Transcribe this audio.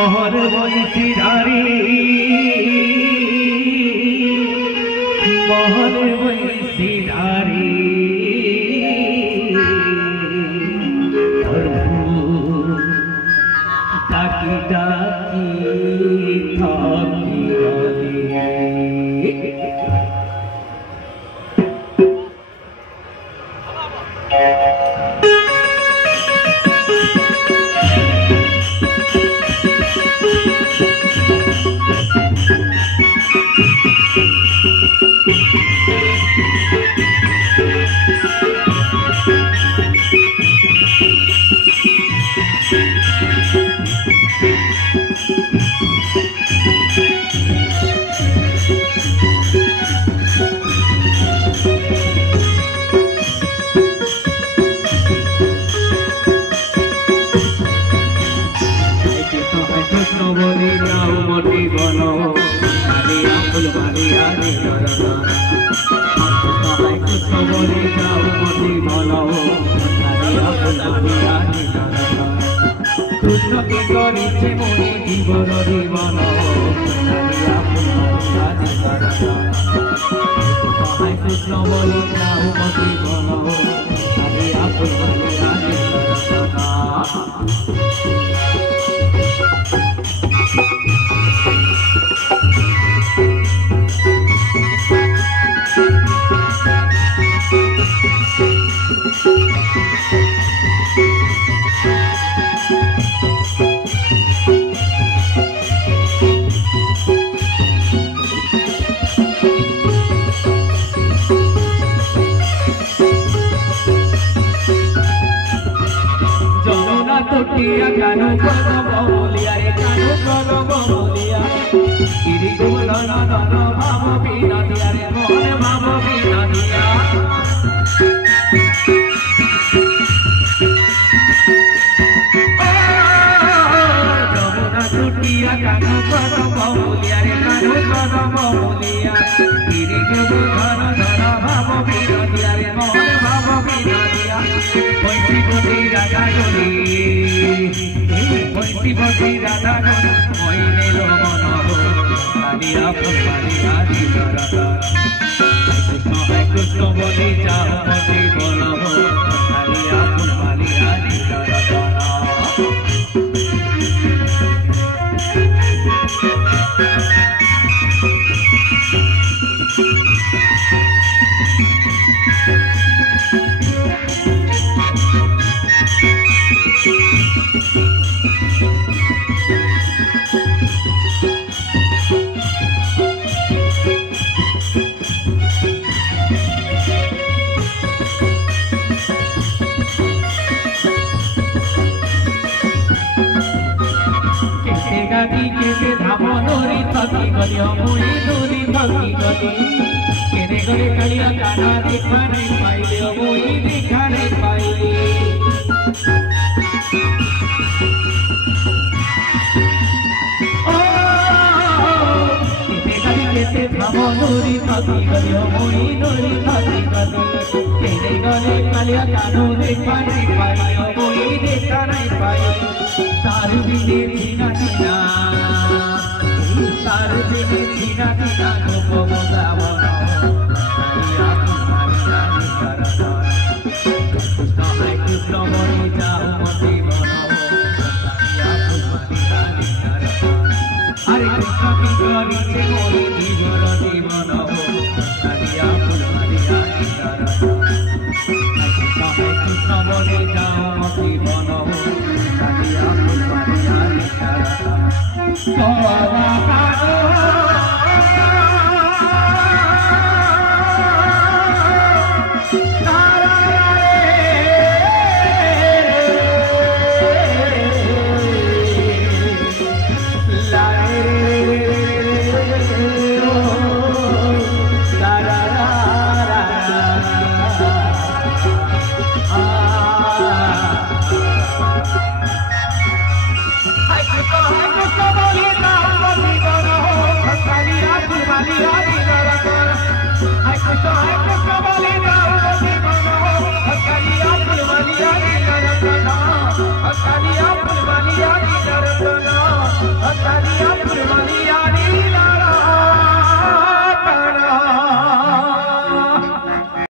मोहर वैसी धारी मोहर वैसी धारी डाकी डाकी थकी गली कृष्ण के करिछे मोहि जीवन जीवन कृष्ण बोली जाऊ मती बन कानू करब बोलिया रे कानू करब बोलिया गिरी गोलन धन भाव बिना दिया रे मोहन भाव बिना दिया जमुना टूटिया कानू करब बोलिया रे कानू करब बोलिया गिरी गोलन धन भाव बिना दिया रे मोहन भाव बिना दिया पैसी गोदी राधा गोदी पैसी बसी राधा महीने मन हो कालिया फलिया कृष्ण बोली जाओ मती बन हो कालिया फलिया के धाम धोरी थकी गली मुई धोरी थकी गली केने गले कालिया काना देखा नहीं पाइले मुई देखा नहीं पाइले केने धाम धोरी थकी गली मुई धोरी थकी गली केने गले कालिया कानो देखा नहीं पाइले मुई देखा नहीं पाइले तार बिंदी धीना धीना तार बिंदी धीना धीना गोप गोदावन कृष्ण बोली जाऊ मती बन हरे कृष्ण की करिछे मोहि जीवन जीवन हो कालिया फुलमालिया कृष्ण बोली जाऊ मती बन हो कालिया फुलमालिया I